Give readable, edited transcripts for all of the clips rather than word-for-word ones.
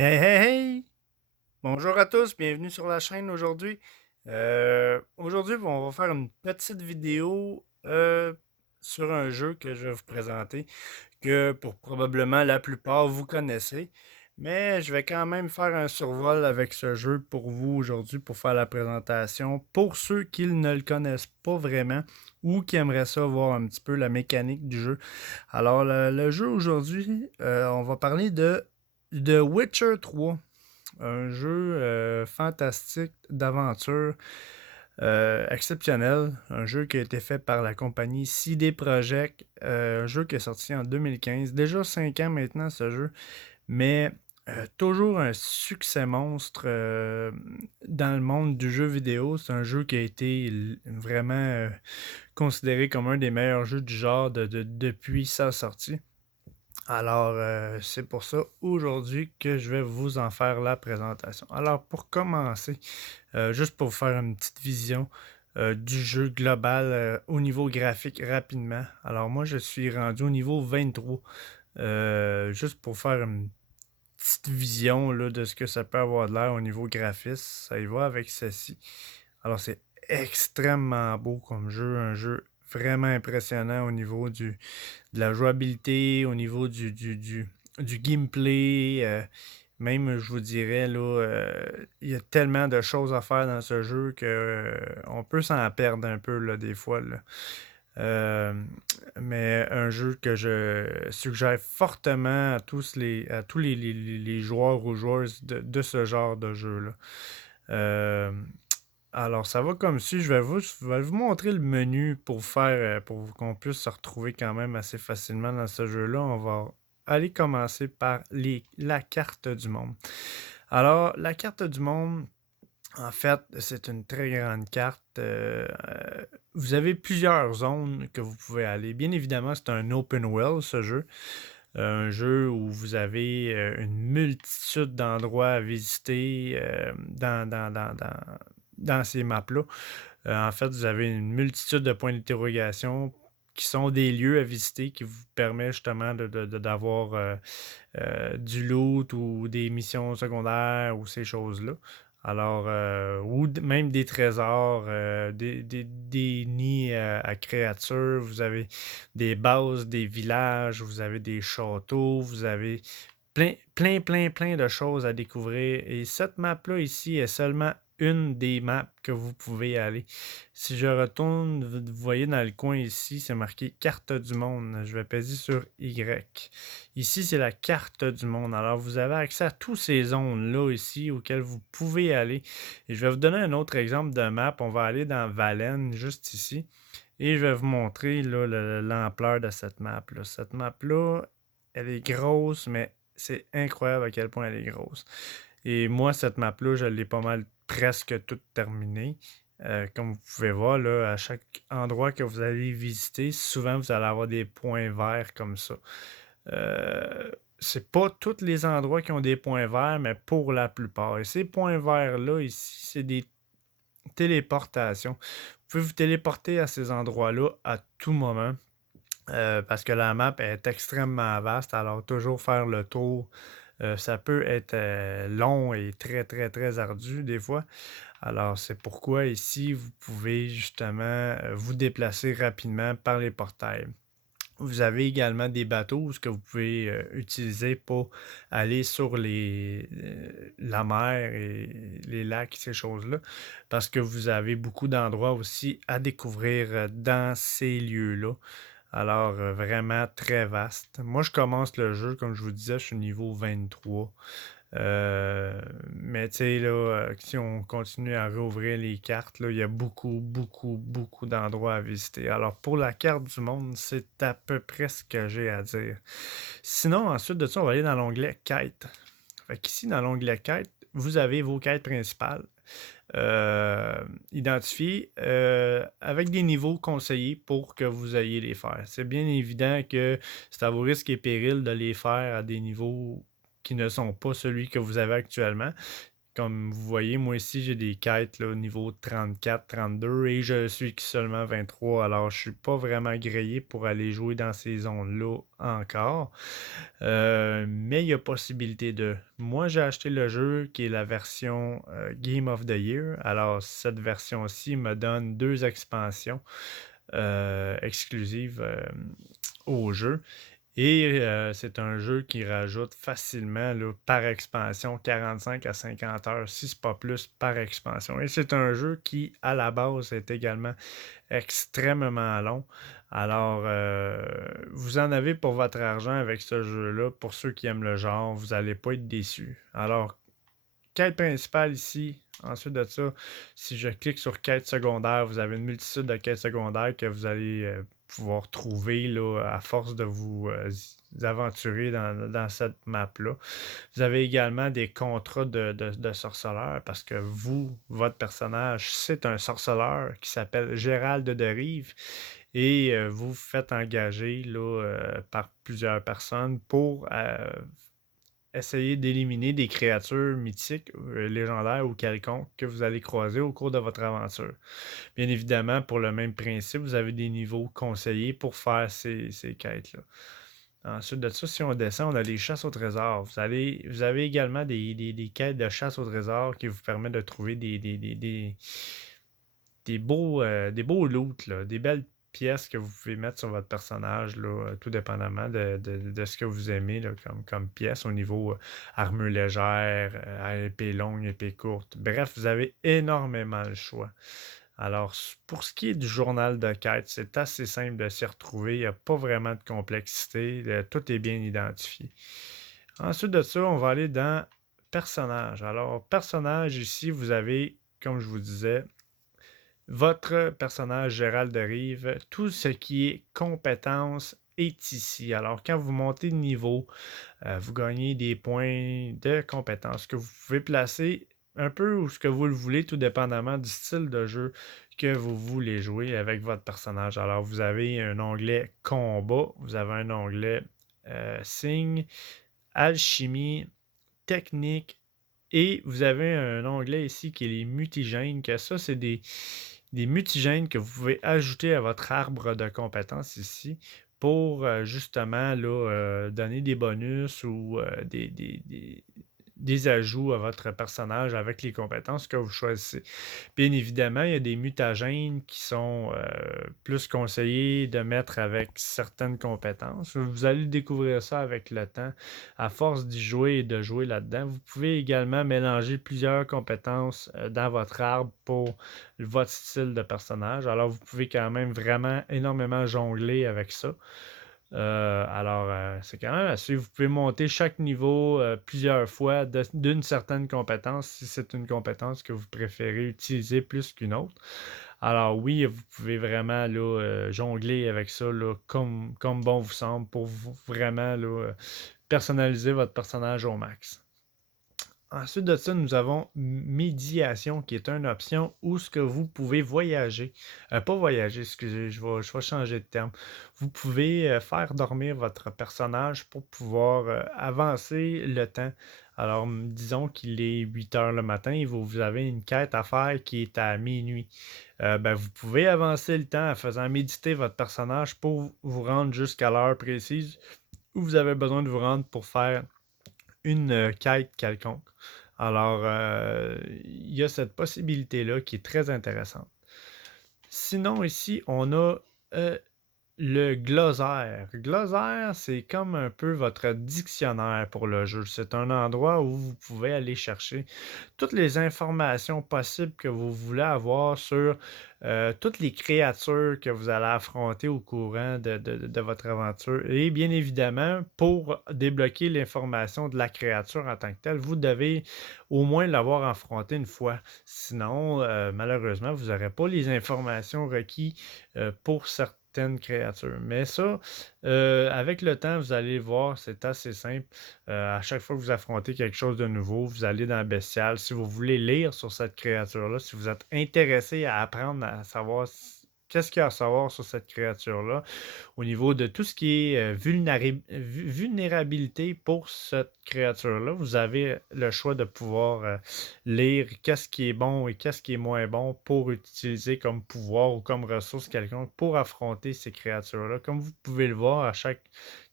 Hey, hey, hey! Bonjour à tous, bienvenue sur la chaîne aujourd'hui. Aujourd'hui, on va faire une petite vidéo sur un jeu que je vais vous présenter, que pour probablement la plupart vous connaissez. Mais je vais quand même faire un survol avec ce jeu pour vous aujourd'hui pour faire la présentation. Pour ceux qui ne le connaissent pas vraiment ou qui aimeraient ça voir un petit peu la mécanique du jeu. Alors, le jeu aujourd'hui, on va parler de The Witcher 3, un jeu fantastique d'aventure exceptionnel, un jeu qui a été fait par la compagnie CD Projekt, un jeu qui est sorti en 2015, déjà 5 ans maintenant ce jeu, mais toujours un succès monstre dans le monde du jeu vidéo. C'est un jeu qui a été vraiment considéré comme un des meilleurs jeux du genre depuis sa sortie. Alors, c'est pour ça aujourd'hui que je vais vous en faire la présentation. Alors, pour commencer, juste pour vous faire une petite vision du jeu global au niveau graphique rapidement. Alors, moi, je suis rendu au niveau 23. Juste pour faire une petite vision là, de ce que ça peut avoir de l'air au niveau graphisme, ça y va avec ceci. Alors, c'est extrêmement beau comme jeu, un jeu vraiment impressionnant au niveau de la jouabilité, au niveau du gameplay. Même, je vous dirais, là, il y a tellement de choses à faire dans ce jeu que on peut s'en perdre un peu là, des fois. Là. Euh, mais un jeu que je suggère fortement à tous les joueurs ou joueuses de ce genre de jeu-là. Euh, alors, ça va comme si je vais vous montrer le menu pour qu'on puisse se retrouver quand même assez facilement dans ce jeu-là. On va aller commencer par la carte du monde. Alors, la carte du monde, en fait, c'est une très grande carte. Vous avez plusieurs zones que vous pouvez aller. Bien évidemment, c'est un open world, ce jeu. Un jeu où vous avez une multitude d'endroits à visiter dans ces maps-là. En fait, vous avez une multitude de points d'interrogation qui sont des lieux à visiter qui vous permettent justement d'avoir du loot ou des missions secondaires ou ces choses-là. Alors, même des trésors, des nids à créatures, vous avez des bases, des villages, vous avez des châteaux, vous avez plein de choses à découvrir. Et cette map-là ici est seulement une des maps que vous pouvez aller. Si je retourne, vous voyez dans le coin ici, c'est marqué carte du monde. Je vais peser sur Y. Ici, c'est la carte du monde. Alors, vous avez accès à toutes ces zones-là ici auxquelles vous pouvez aller. Et je vais vous donner un autre exemple de map. On va aller dans Valenne, juste ici. Et je vais vous montrer là, l'ampleur de cette map-là. Cette map-là, elle est grosse, mais c'est incroyable à quel point elle est grosse. Et moi, cette map-là, je l'ai pas mal presque toute terminée. Comme vous pouvez voir, là, à chaque endroit que vous allez visiter, souvent vous allez avoir des points verts comme ça. C'est pas tous les endroits qui ont des points verts, mais pour la plupart. Et ces points verts-là, ici, c'est des téléportations. Vous pouvez vous téléporter à ces endroits-là à tout moment. Parce que la map est extrêmement vaste, alors toujours faire le tour, ça peut être long et très ardu des fois. Alors c'est pourquoi ici, vous pouvez justement vous déplacer rapidement par les portails. Vous avez également des bateaux que vous pouvez utiliser pour aller sur la mer et les lacs, ces choses-là, parce que vous avez beaucoup d'endroits aussi à découvrir dans ces lieux-là. Alors, vraiment très vaste. Moi, je commence le jeu, comme je vous disais, je suis niveau 23. Mais tu sais, là, si on continue à rouvrir les cartes, là, il y a beaucoup d'endroits à visiter. Alors, pour la carte du monde, c'est à peu près ce que j'ai à dire. Sinon, ensuite de ça, on va aller dans l'onglet Quête. Fait qu'ici, dans l'onglet Quête, vous avez vos quêtes principales identifiées avec des niveaux conseillés pour que vous ayez les faire. C'est bien évident que c'est à vos risques et périls de les faire à des niveaux qui ne sont pas celui que vous avez actuellement. Comme vous voyez, moi ici, j'ai des quêtes là, au niveau 34, 32 et je suis seulement 23. Alors, je suis pas vraiment grillé pour aller jouer dans ces zones-là encore. Mais il y a possibilité de. Moi, j'ai acheté le jeu qui est la version Game of the Year. Alors, cette version-ci me donne deux expansions exclusives au jeu. Et c'est un jeu qui rajoute facilement là, par expansion 45 à 50 heures, si c'est pas plus par expansion. Et c'est un jeu qui, à la base, est également extrêmement long. Alors, vous en avez pour votre argent avec ce jeu-là. Pour ceux qui aiment le genre, vous n'allez pas être déçus. Alors, quête principale ici. Ensuite de ça, si je clique sur quête secondaire, vous avez une multitude de quêtes secondaires que vous allez pouvoir trouver là, à force de vous aventurer dans cette map-là. Vous avez également des contrats de sorceleurs parce que vous, votre personnage, c'est un sorceleur qui s'appelle Gérald de Rive et vous vous faites engager là, par plusieurs personnes pour essayer d'éliminer des créatures mythiques, légendaires ou quelconques que vous allez croiser au cours de votre aventure. Bien évidemment, pour le même principe, vous avez des niveaux conseillés pour faire ces quêtes-là. Ensuite de ça, si on descend, on a les chasses au trésor. Vous avez également des quêtes de chasse au trésor qui vous permettent de trouver des beaux loots, là, des belles pièces que vous pouvez mettre sur votre personnage, là, tout dépendamment de ce que vous aimez là, comme pièce au niveau armure légère, épée longue, épée courte. Bref, vous avez énormément le choix. Alors, pour ce qui est du journal de quête, c'est assez simple de s'y retrouver. Il n'y a pas vraiment de complexité. Tout est bien identifié. Ensuite de ça, on va aller dans personnage. Alors, personnage, ici, vous avez, comme je vous disais, votre personnage Gérald de Rive, tout ce qui est compétence est ici. Alors, quand vous montez de niveau, vous gagnez des points de compétence que vous pouvez placer un peu où ce que vous le voulez, tout dépendamment du style de jeu que vous voulez jouer avec votre personnage. Alors, vous avez un onglet combat, vous avez un onglet signe, alchimie, technique, et vous avez un onglet ici qui est les mutigènes, que ça, c'est des mutigènes que vous pouvez ajouter à votre arbre de compétences ici pour justement là, donner des bonus ou des ajouts à votre personnage avec les compétences que vous choisissez. Bien évidemment, il y a des mutagènes qui sont plus conseillés de mettre avec certaines compétences. Vous allez découvrir ça avec le temps. À force d'y jouer et de jouer là-dedans, vous pouvez également mélanger plusieurs compétences dans votre arbre pour votre style de personnage. Alors, vous pouvez quand même vraiment énormément jongler avec ça. C'est quand même assez. Vous pouvez monter chaque niveau plusieurs fois d'une certaine compétence si c'est une compétence que vous préférez utiliser plus qu'une autre. Alors oui, vous pouvez vraiment là, jongler avec ça là, comme bon vous semble pour vraiment là, personnaliser votre personnage au max. Ensuite de ça, nous avons médiation, qui est une option où ce que vous pouvez voyager. Pas voyager, excusez, je vais changer de terme. Vous pouvez faire dormir votre personnage pour pouvoir avancer le temps. Alors, disons qu'il est 8 heures le matin et vous avez une quête à faire qui est à minuit. Vous pouvez avancer le temps en faisant méditer votre personnage pour vous rendre jusqu'à l'heure précise où vous avez besoin de vous rendre pour faire une quête quelconque. Alors, il y a cette possibilité-là qui est très intéressante. Sinon, ici, on a le glossaire. Glossaire, c'est comme un peu votre dictionnaire pour le jeu. C'est un endroit où vous pouvez aller chercher toutes les informations possibles que vous voulez avoir sur toutes les créatures que vous allez affronter au courant de votre aventure. Et bien évidemment, pour débloquer l'information de la créature en tant que telle, vous devez au moins l'avoir affronté une fois. Sinon, malheureusement, vous n'aurez pas les informations requises pour certaines créatures. Mais ça, avec le temps, vous allez voir, c'est assez simple. À chaque fois que vous affrontez quelque chose de nouveau, vous allez dans Bestial. Si vous voulez lire sur cette créature-là, si vous êtes intéressé à apprendre à savoir qu'est-ce qu'il y a à savoir sur cette créature-là, au niveau de tout ce qui est vulnérabilité pour cette créature-là, vous avez le choix de pouvoir lire qu'est-ce qui est bon et qu'est-ce qui est moins bon pour utiliser comme pouvoir ou comme ressource quelconque pour affronter ces créatures-là. Comme vous pouvez le voir, à chaque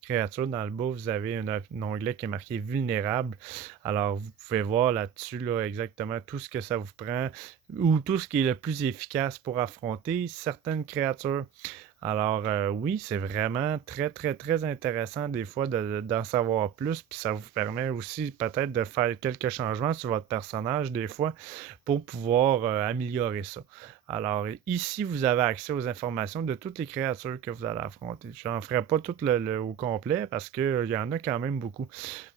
créature dans le bas, vous avez un onglet qui est marqué vulnérable. Alors, vous pouvez voir là-dessus là, exactement tout ce que ça vous prend ou tout ce qui est le plus efficace pour affronter certaines créatures. Alors, oui, c'est vraiment très, très, très intéressant des fois d'en savoir plus, puis ça vous permet aussi peut-être de faire quelques changements sur votre personnage des fois pour pouvoir améliorer ça. Alors, ici, vous avez accès aux informations de toutes les créatures que vous allez affronter. Je n'en ferai pas tout au complet parce qu'il y en a quand même beaucoup.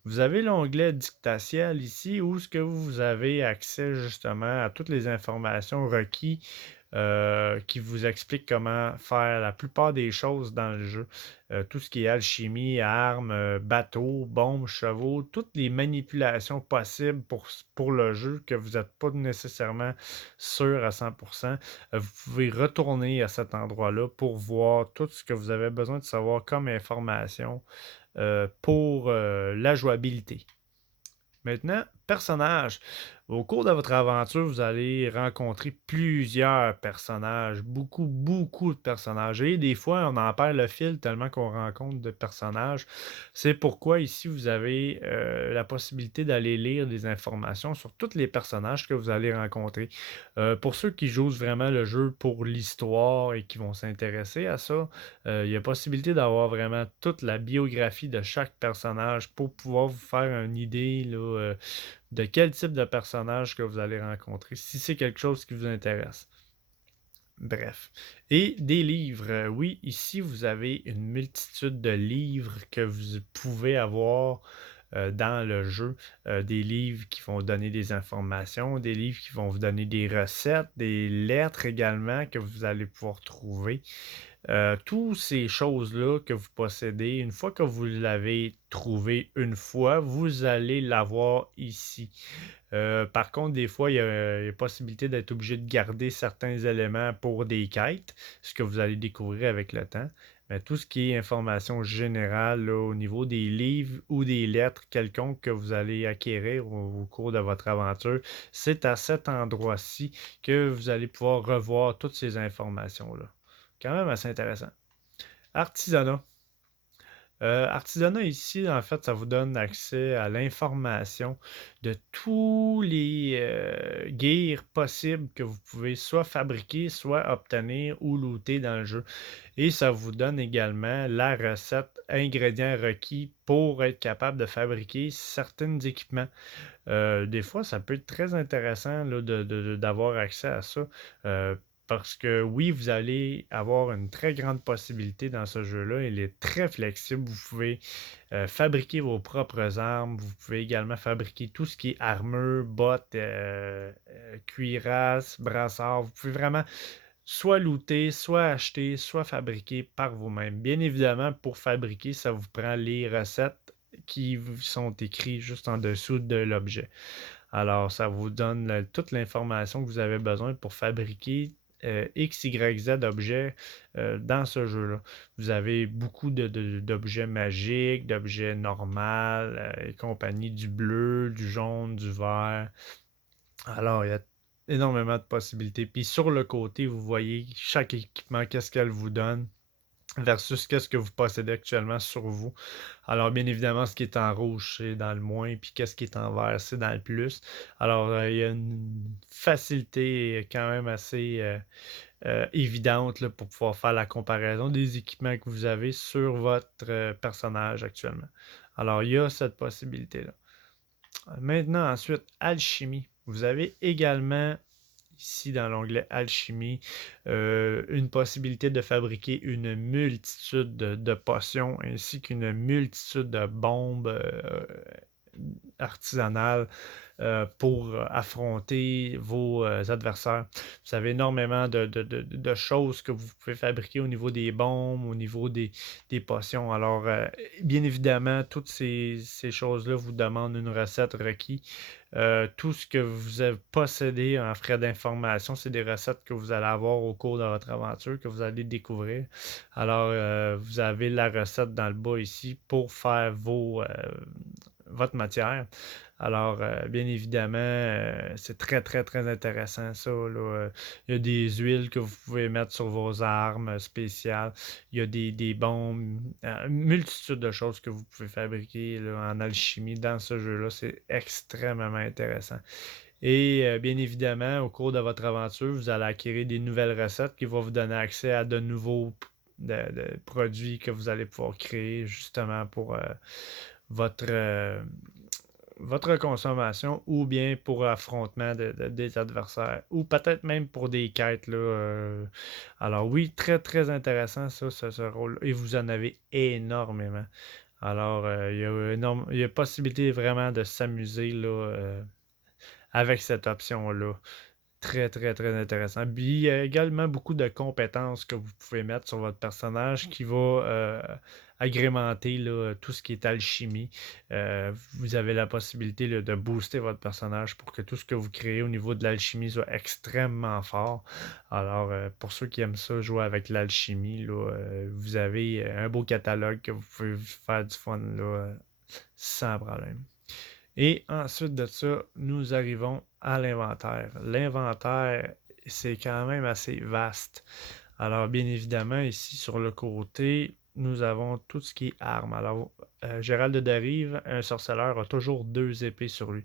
Vous avez l'onglet dictatiel ici où ce que vous avez accès justement à toutes les informations requises qui vous explique comment faire la plupart des choses dans le jeu. Tout ce qui est alchimie, armes, bateaux, bombes, chevaux, toutes les manipulations possibles pour le jeu que vous n'êtes pas nécessairement sûr à 100%. Vous pouvez retourner à cet endroit-là pour voir tout ce que vous avez besoin de savoir comme information pour la jouabilité. Maintenant, personnage. Au cours de votre aventure, vous allez rencontrer plusieurs personnages, beaucoup, beaucoup de personnages. Et des fois, on en perd le fil tellement qu'on rencontre de personnages. C'est pourquoi ici, vous avez la possibilité d'aller lire des informations sur tous les personnages que vous allez rencontrer. Pour ceux qui jouent vraiment le jeu pour l'histoire et qui vont s'intéresser à ça, il y a possibilité d'avoir vraiment toute la biographie de chaque personnage pour pouvoir vous faire une idée là, de quel type de personnage que vous allez rencontrer, si c'est quelque chose qui vous intéresse. Bref. Et des livres. Oui, ici, vous avez une multitude de livres que vous pouvez avoir dans le jeu. Des livres qui vont donner des informations, des livres qui vont vous donner des recettes, des lettres également que vous allez pouvoir trouver. Toutes ces choses-là que vous possédez, une fois que vous l'avez trouvé une fois, vous allez l'avoir ici. Par contre, des fois, il y a possibilité d'être obligé de garder certains éléments pour des quêtes, ce que vous allez découvrir avec le temps. Mais tout ce qui est information générale là, au niveau des livres ou des lettres quelconques que vous allez acquérir au cours de votre aventure, c'est à cet endroit-ci que vous allez pouvoir revoir toutes ces informations-là. Quand même assez intéressant. Artisanat. Artisanat ici, en fait, ça vous donne accès à l'information de tous les gears possibles que vous pouvez soit fabriquer, soit obtenir ou looter dans le jeu. Et ça vous donne également la recette, ingrédients requis pour être capable de fabriquer certains équipements. Des fois, ça peut être très intéressant là, d'avoir accès à ça. Parce que oui, vous allez avoir une très grande possibilité dans ce jeu-là. Il est très flexible. Vous pouvez fabriquer vos propres armes. Vous pouvez également fabriquer tout ce qui est armure, bottes, cuirasses, brassards. Vous pouvez vraiment soit looter, soit acheter, soit fabriquer par vous-même. Bien évidemment, pour fabriquer, ça vous prend les recettes qui vous sont écrites juste en dessous de l'objet. Alors, ça vous donne toute l'information que vous avez besoin pour fabriquer X, Y, Z objets dans ce jeu-là. Vous avez beaucoup d'objets magiques, d'objets normaux et compagnie, du bleu, du jaune, du vert. Alors, il y a énormément de possibilités. Puis sur le côté, vous voyez chaque équipement, qu'est-ce qu'elle vous donne versus qu'est-ce que vous possédez actuellement sur vous. Alors, bien évidemment, ce qui est en rouge, c'est dans le moins, puis qu'est-ce qui est en vert, c'est dans le plus. Alors, il y a une facilité quand même assez évidente là, pour pouvoir faire la comparaison des équipements que vous avez sur votre personnage actuellement. Alors, il y a cette possibilité-là. Maintenant, ensuite, alchimie. Vous avez également ici dans l'onglet Alchimie, une possibilité de fabriquer une multitude de potions ainsi qu'une multitude de bombes artisanales pour affronter vos adversaires. Vous avez énormément de choses que vous pouvez fabriquer au niveau des bombes, au niveau des potions. Alors, bien évidemment, toutes ces choses-là vous demandent une recette requise. Tout ce que vous avez possédé en frais d'information, c'est des recettes que vous allez avoir au cours de votre aventure, que vous allez découvrir. Alors, vous avez la recette dans le bas ici pour faire votre matière. Alors, bien évidemment, c'est très, très, très intéressant ça, là. Il y a des huiles que vous pouvez mettre sur vos armes spéciales. Il y a des bombes, une multitude de choses que vous pouvez fabriquer là, en alchimie dans ce jeu-là. C'est extrêmement intéressant. Et bien évidemment, au cours de votre aventure, vous allez acquérir des nouvelles recettes qui vont vous donner accès à de nouveaux de produits que vous allez pouvoir créer justement pour votre, votre consommation ou bien pour affrontement des adversaires ou peut-être même pour des quêtes. Là, alors oui, très très intéressant ça, ce rôle. Et vous en avez énormément. Alors, il y a possibilité vraiment de s'amuser là, avec cette option-là. Très, très, très intéressant. Puis, il y a également beaucoup de compétences que vous pouvez mettre sur votre personnage qui va agrémenter là, tout ce qui est alchimie. Vous avez la possibilité là, de booster votre personnage pour que tout ce que vous créez au niveau de l'alchimie soit extrêmement fort. Alors, pour ceux qui aiment ça, jouer avec l'alchimie, là, vous avez un beau catalogue que vous pouvez faire du fun là, sans problème. Et ensuite de ça, nous arrivons à l'inventaire. L'inventaire, c'est quand même assez vaste. Alors, bien évidemment, ici sur le côté, nous avons tout ce qui est armes. Alors, Gérald de Darive, un sorceleur, a toujours 2 épées sur lui.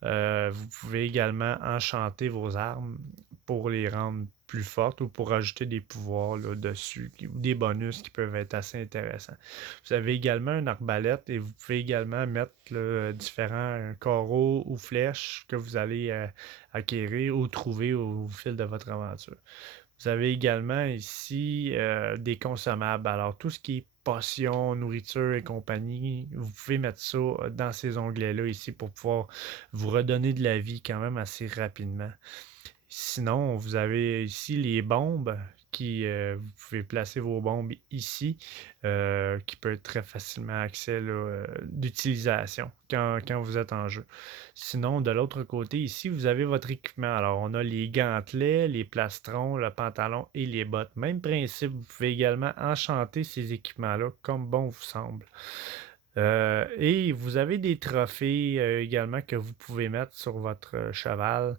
Vous pouvez également enchanter vos armes pour les rendre plus fortes ou pour ajouter des pouvoirs là, dessus ou des bonus qui peuvent être assez intéressants. Vous avez également une arbalète et vous pouvez également mettre là, différents carreaux ou flèches que vous allez acquérir ou trouver au fil de votre aventure. Vous avez également ici des consommables. Alors, tout ce qui est potions, nourriture et compagnie, vous pouvez mettre ça dans ces onglets-là ici pour pouvoir vous redonner de la vie quand même assez rapidement. Sinon, vous avez ici les bombes vous pouvez placer vos bombes ici, qui peut être très facilement accès là, d'utilisation quand vous êtes en jeu. Sinon, de l'autre côté, ici, vous avez votre équipement. Alors, on a les gantelets, les plastrons, le pantalon et les bottes. Même principe, vous pouvez également enchanter ces équipements-là comme bon vous semble. Et vous avez des trophées également que vous pouvez mettre sur votre cheval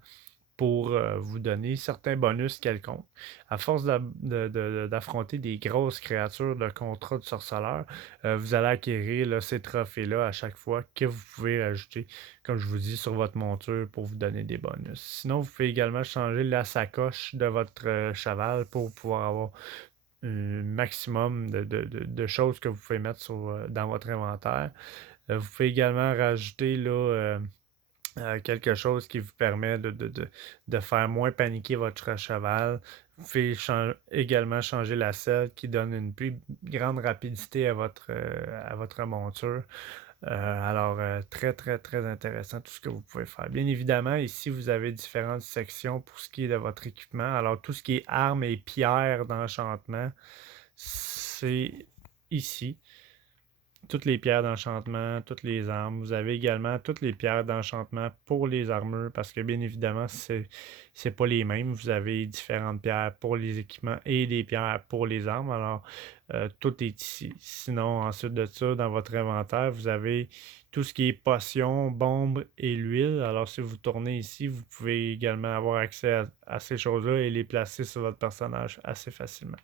pour vous donner certains bonus quelconques. À force d'affronter des grosses créatures de contrat de sorceleur, vous allez acquérir là, ces trophées-là à chaque fois que vous pouvez ajouter, comme je vous dis, sur votre monture pour vous donner des bonus. Sinon, vous pouvez également changer la sacoche de votre cheval pour pouvoir avoir un maximum de choses que vous pouvez mettre dans votre inventaire. Vous pouvez également rajouter là, quelque chose qui vous permet de faire moins paniquer votre cheval. Vous pouvez également changer la selle qui donne une plus grande rapidité à votre monture. Alors, très, très, très intéressant tout ce que vous pouvez faire. Bien évidemment, ici, vous avez différentes sections pour ce qui est de votre équipement. Alors, tout ce qui est armes et pierres d'enchantement, c'est ici toutes les pierres d'enchantement, toutes les armes. Vous avez également toutes les pierres d'enchantement pour les armures, parce que bien évidemment, c'est pas les mêmes. Vous avez différentes pierres pour les équipements et des pierres pour les armes. Alors, tout est ici. Sinon, ensuite de ça, dans votre inventaire, vous avez tout ce qui est potions, bombes et l'huile. Alors, si vous tournez ici, vous pouvez également avoir accès à ces choses-là et les placer sur votre personnage assez facilement.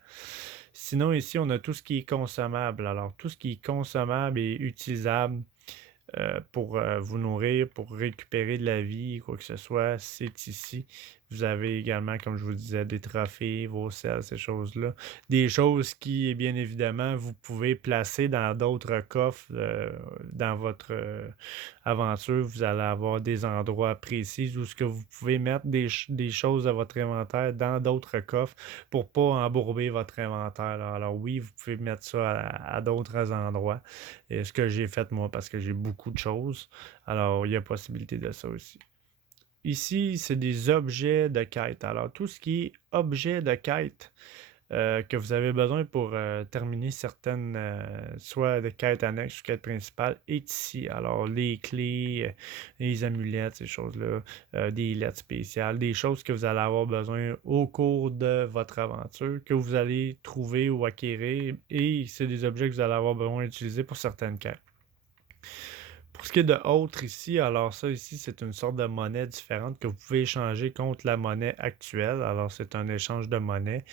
Sinon, ici, on a tout ce qui est consommable. Alors, tout ce qui est consommable et utilisable pour vous nourrir, pour récupérer de la vie, quoi que ce soit, c'est ici. Vous avez également, comme je vous disais, des trophées, vos selles, ces choses-là. Des choses qui, bien évidemment, vous pouvez placer dans d'autres coffres dans votre aventure. Vous allez avoir des endroits précis où ce que vous pouvez mettre des choses à votre inventaire dans d'autres coffres pour ne pas embourber votre inventaire. Là. Alors oui, vous pouvez mettre ça à d'autres endroits. Et ce que j'ai fait moi, parce que j'ai beaucoup de choses. Alors, il y a possibilité de ça aussi. Ici, c'est des objets de quête. Alors, tout ce qui est objet de quête que vous avez besoin pour terminer certaines, soit de quêtes annexes ou quêtes principales, est ici. Alors, les clés, les amulettes, ces choses-là, des lettres spéciales, des choses que vous allez avoir besoin au cours de votre aventure, que vous allez trouver ou acquérir, et c'est des objets que vous allez avoir besoin d'utiliser pour certaines quêtes. Pour ce qui est de autres ici, alors ça ici, c'est une sorte de monnaie différente que vous pouvez échanger contre la monnaie actuelle. Alors c'est un échange de monnaie.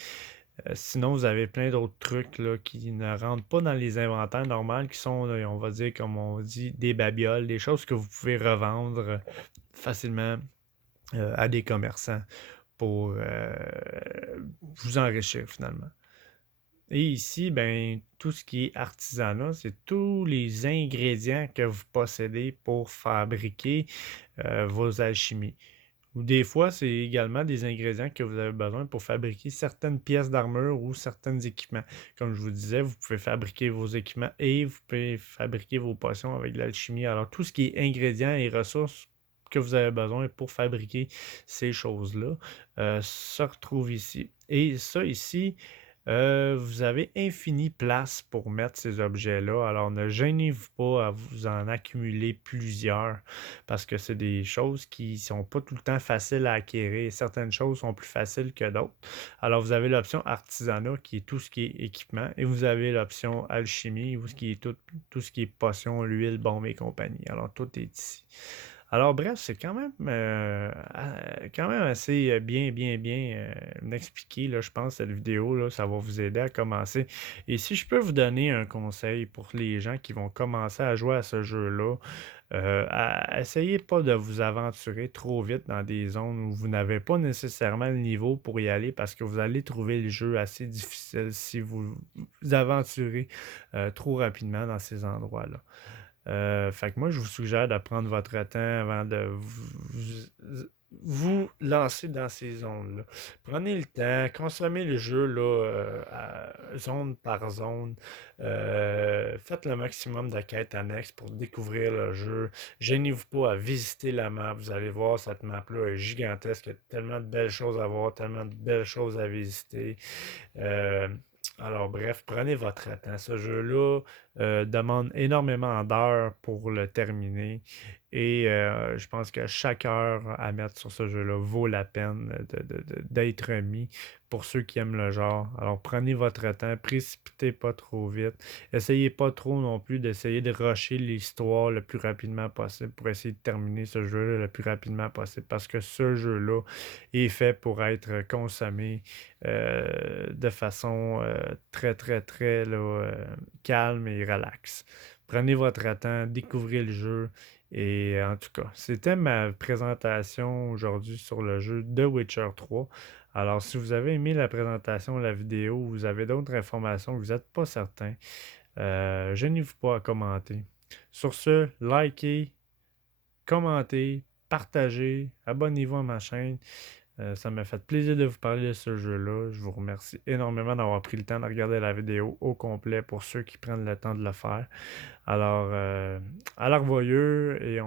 Sinon, vous avez plein d'autres trucs là, qui ne rentrent pas dans les inventaires normaux, qui sont, on va dire, comme on dit, des babioles, des choses que vous pouvez revendre facilement à des commerçants pour vous enrichir finalement. Et ici, ben, tout ce qui est artisanat, c'est tous les ingrédients que vous possédez pour fabriquer vos alchimies. Ou des fois, c'est également des ingrédients que vous avez besoin pour fabriquer certaines pièces d'armure ou certains équipements. Comme je vous disais, vous pouvez fabriquer vos équipements et vous pouvez fabriquer vos potions avec de l'alchimie. Alors, tout ce qui est ingrédients et ressources que vous avez besoin pour fabriquer ces choses-là se retrouve ici. Et ça ici, vous avez infini place pour mettre ces objets-là. Alors, ne gênez-vous pas à vous en accumuler plusieurs parce que c'est des choses qui sont pas tout le temps faciles à acquérir. Certaines choses sont plus faciles que d'autres. Alors, vous avez l'option artisanat qui est tout ce qui est équipement et vous avez l'option alchimie ou ce qui est tout ce qui est potion, l'huile, bombe et compagnie. Alors, tout est ici. Alors, bref, c'est quand même assez bien expliqué, là, je pense, cette vidéo, là, ça va vous aider à commencer. Et si je peux vous donner un conseil pour les gens qui vont commencer à jouer à ce jeu-là, essayez pas de vous aventurer trop vite dans des zones où vous n'avez pas nécessairement le niveau pour y aller parce que vous allez trouver le jeu assez difficile si vous vous aventurez trop rapidement dans ces endroits-là. Fait que moi, je vous suggère de prendre votre temps avant de vous lancer dans ces zones-là. Prenez le temps, consommez le jeu là, zone par zone. Faites le maximum de quêtes annexes pour découvrir le jeu. Gênez-vous pas à visiter la map. Vous allez voir, cette map-là est gigantesque. Il y a tellement de belles choses à voir, tellement de belles choses à visiter. Euh, alors bref, prenez votre temps. Ce jeu-là demande énormément d'heures pour le terminer. Et je pense que chaque heure à mettre sur ce jeu-là vaut la peine d'être mis pour ceux qui aiment le genre. Alors prenez votre temps, précipitez pas trop vite. Essayez pas trop non plus d'essayer de rusher l'histoire le plus rapidement possible pour essayer de terminer ce jeu-là le plus rapidement possible. Parce que ce jeu-là est fait pour être consommé de façon très là, calme et relax. Prenez votre temps, découvrez le jeu. Et en tout cas, c'était ma présentation aujourd'hui sur le jeu The Witcher 3. Alors, si vous avez aimé la présentation, la vidéo, ou vous avez d'autres informations que vous n'êtes pas certain, gênez-vous pas à commenter. Sur ce, likez, commentez, partagez, abonnez-vous à ma chaîne. Ça m'a fait plaisir de vous parler de ce jeu-là. Je vous remercie énormément d'avoir pris le temps de regarder la vidéo au complet pour ceux qui prennent le temps de le faire. Alors, à la revoyure et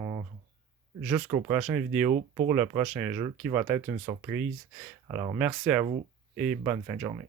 jusqu'aux prochaines vidéos pour le prochain jeu qui va être une surprise. Alors, merci à vous et bonne fin de journée.